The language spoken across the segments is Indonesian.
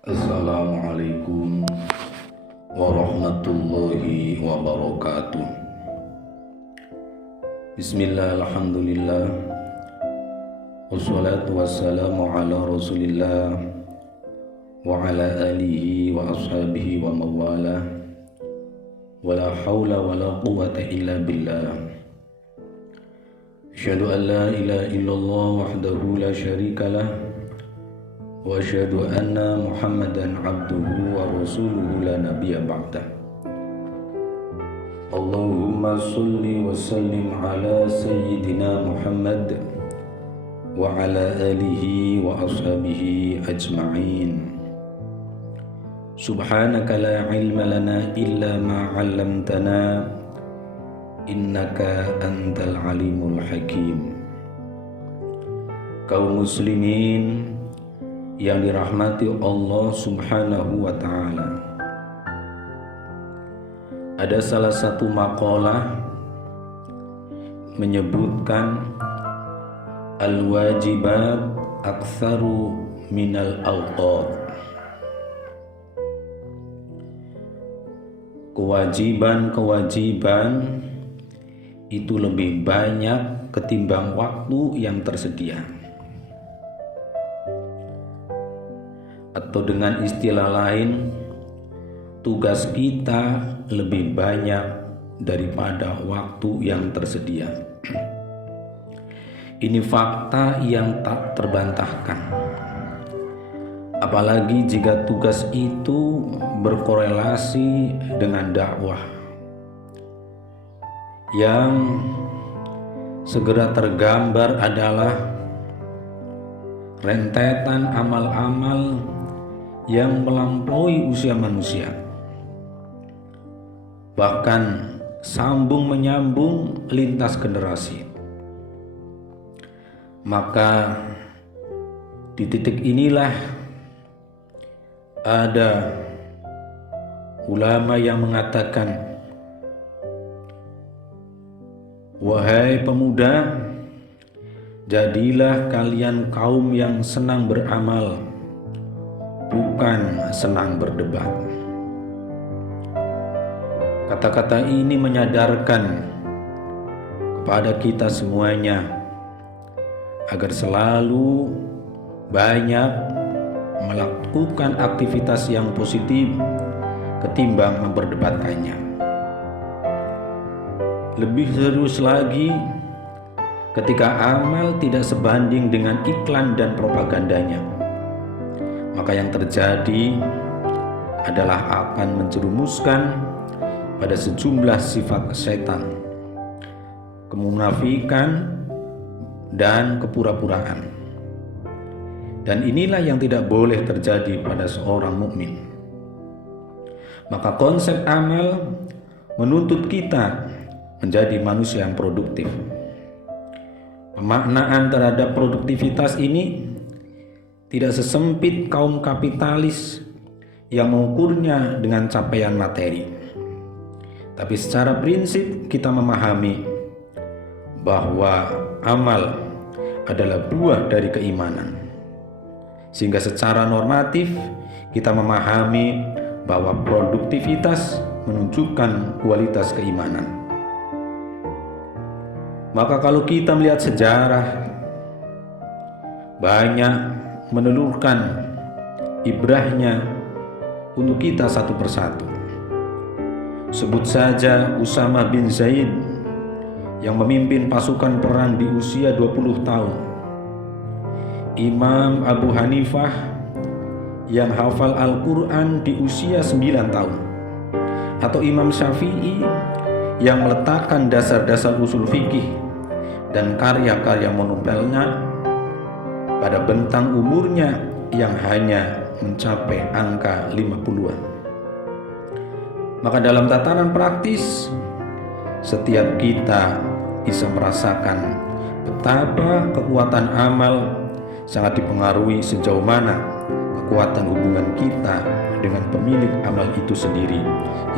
Assalamualaikum warahmatullahi wabarakatuh. Bismillah, alhamdulillah, wassalatu wassalamu ala rasulillah wa ala alihi wa ashabihi wa mawalah, wala hawla wala quwwata illa billah. Asyhadu an la ilaha illallah wahdahu la syarikalah wa asyhadu anna Muhammadan abduhu wa rasuluhu la nabiyya ba'dah. Allahumma sholli wa sallim ala sayyidina Muhammad wa ala alihi wa ashabihi ajma'in. Subhanaka la ilma lana illa ma 'allamtana innaka antal alimul hakim. Kaum muslimin yang dirahmati Allah Subhanahu wa ta'ala, ada salah satu maqalah menyebutkan al-wajibat aktsaru minal awqat. Kewajiban-kewajiban itu lebih banyak ketimbang waktu yang tersedia. Atau dengan istilah lain, tugas kita lebih banyak daripada waktu yang tersedia. Ini fakta yang tak terbantahkan. Apalagi jika tugas itu berkorelasi dengan dakwah yang segera tergambar adalah rentetan amal-amal yang melampaui usia manusia, bahkan sambung menyambung lintas generasi. Maka di titik inilah ada ulama yang mengatakan, wahai pemuda, jadilah kalian kaum yang senang beramal, bukan senang berdebat. Kata-kata ini menyadarkan kepada kita semuanya agar selalu banyak melakukan aktivitas yang positif ketimbang memperdebatkannya. Lebih serius lagi ketika amal tidak sebanding dengan iklan dan propagandanya, maka yang terjadi adalah akan menjerumuskan pada sejumlah sifat setan, kemunafikan, dan kepura-puraan. Dan inilah yang tidak boleh terjadi pada seorang mukmin. Maka konsep amal menuntut kita menjadi manusia yang produktif. Pemaknaan terhadap produktivitas ini tidak sesempit kaum kapitalis yang mengukurnya dengan capaian materi. Tapi secara prinsip kita memahami bahwa amal adalah buah dari keimanan. Sehingga secara normatif kita memahami bahwa produktivitas menunjukkan kualitas keimanan. Maka kalau kita melihat sejarah, banyak menelurkan ibrahnya untuk kita satu persatu. Sebut saja Usama bin Zaid yang memimpin pasukan perang di usia 20 tahun. Imam Abu Hanifah yang hafal Al-Quran di usia 9 tahun. Atau Imam Syafi'i yang meletakkan dasar-dasar usul fikih dan karya-karya monumentalnya pada bentang umurnya yang hanya mencapai angka 50-an. Maka dalam tataran praktis, setiap kita bisa merasakan betapa kekuatan amal sangat dipengaruhi sejauh mana kekuatan hubungan kita dengan pemilik amal itu sendiri,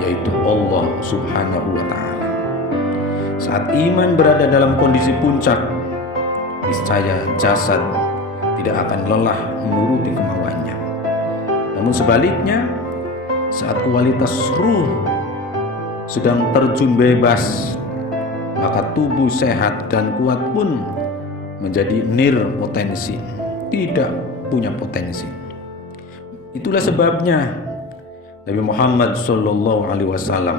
yaitu Allah Subhanahu wa ta'ala. Saat iman berada dalam kondisi puncak, niscaya jasad tidak akan lelah menuruti kemauannya. Namun sebaliknya, saat kualitas ruh sedang terjun bebas, maka tubuh sehat dan kuat pun menjadi nirpotensi, tidak punya potensi. Itulah sebabnya Nabi Muhammad SAW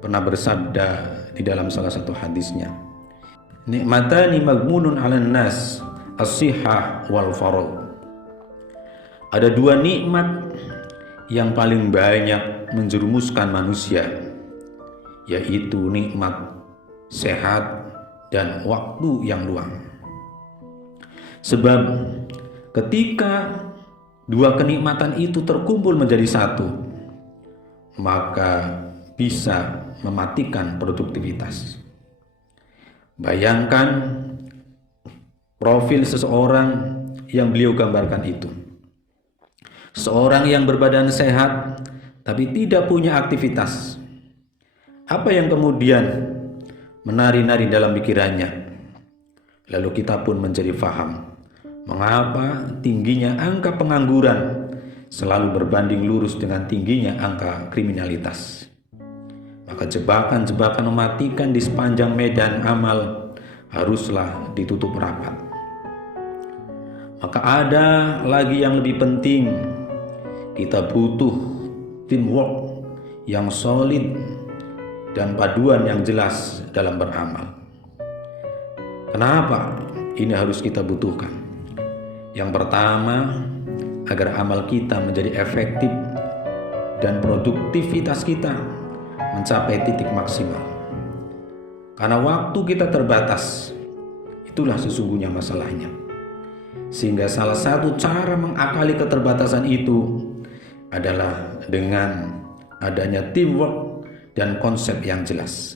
pernah bersabda di dalam salah satu hadisnya, nikmatani magmunun 'alan nas, as-sihah wal faragh. Ada dua nikmat yang paling banyak menjerumuskan manusia, yaitu nikmat sehat dan waktu yang luang. Sebab ketika dua kenikmatan itu terkumpul menjadi satu, maka bisa mematikan produktivitas. Bayangkan profil seseorang yang beliau gambarkan itu. Seorang yang berbadan sehat tapi tidak punya aktivitas. Apa yang kemudian menari-nari dalam pikirannya? Lalu kita pun menjadi faham mengapa tingginya angka pengangguran selalu berbanding lurus dengan tingginya angka kriminalitas. Maka jebakan-jebakan mematikan di sepanjang medan amal haruslah ditutup rapat. Maka ada lagi yang lebih penting, kita butuh teamwork yang solid dan paduan yang jelas dalam beramal. Kenapa ini harus kita butuhkan? Yang pertama, agar amal kita menjadi efektif dan produktivitas kita mencapai titik maksimal. Karena waktu kita terbatas, itulah sesungguhnya masalahnya. Sehingga salah satu cara mengakali keterbatasan itu adalah dengan adanya teamwork dan konsep yang jelas.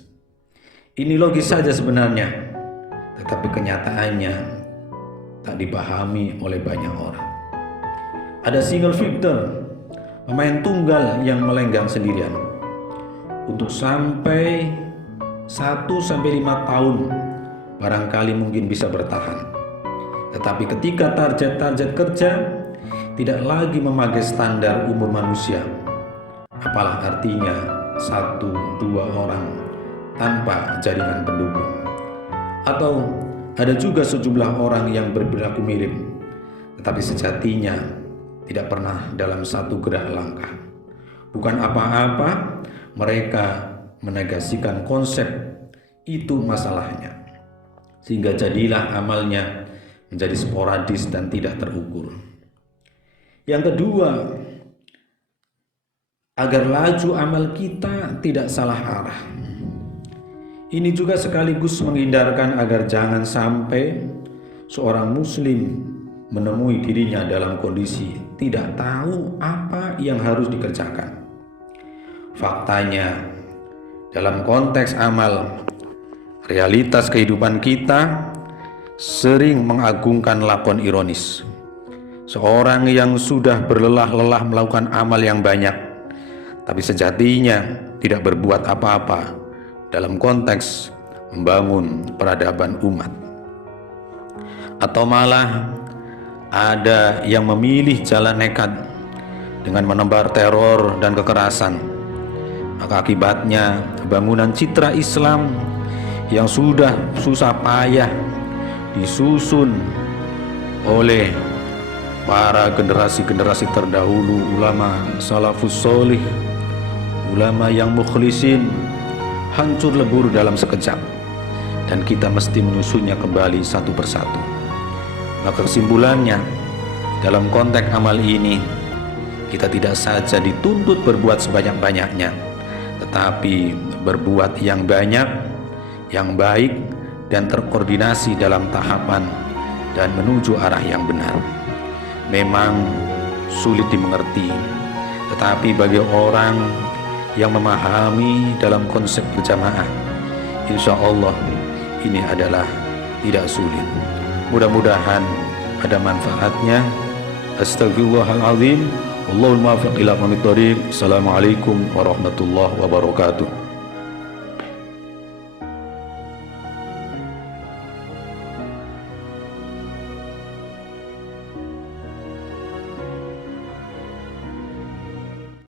Ini logis saja sebenarnya, tetapi kenyataannya tak dipahami oleh banyak orang. Ada single victor, pemain tunggal yang melenggang sendirian. Untuk sampai 1-5 tahun barangkali mungkin bisa bertahan. Tetapi ketika target-target kerja tidak lagi memakai standar umur manusia, apalah artinya 1-2 orang tanpa jaringan pendukung. Atau ada juga sejumlah orang yang berperilaku mirip, tetapi sejatinya tidak pernah dalam satu gerak langkah. Bukan apa-apa, mereka menegasikan konsep, itu masalahnya. Sehingga jadilah amalnya menjadi sporadis dan tidak terukur. Yang kedua, agar laju amal kita tidak salah arah. Ini juga sekaligus menghindarkan agar jangan sampai seorang muslim menemui dirinya dalam kondisi tidak tahu apa yang harus dikerjakan. Faktanya, dalam konteks amal, realitas kehidupan kita sering mengagungkan lakon ironis. Seorang yang sudah berlelah-lelah melakukan amal yang banyak, tapi sejatinya tidak berbuat apa-apa dalam konteks membangun peradaban umat. Atau malah ada yang memilih jalan nekat dengan menebar teror dan kekerasan. Maka akibatnya bangunan citra Islam yang sudah susah payah disusun oleh para generasi-generasi terdahulu, ulama salafus solih, ulama yang mukhlisin, hancur lebur dalam sekejap, dan kita mesti menyusunnya kembali satu persatu. Maka kesimpulannya, dalam konteks amal ini, kita tidak saja dituntut berbuat sebanyak-banyaknya, tetapi berbuat yang banyak, yang baik, dan terkoordinasi dalam tahapan dan menuju arah yang benar. Memang sulit dimengerti, tetapi bagi orang yang memahami dalam konsep berjamaah, insya Allah ini adalah tidak sulit. Mudah-mudahan ada manfaatnya. Astagfirullahaladzim. Wallahul muwaffiq ila aqwamit thoriq. Assalamualaikum warahmatullahi wabarakatuh.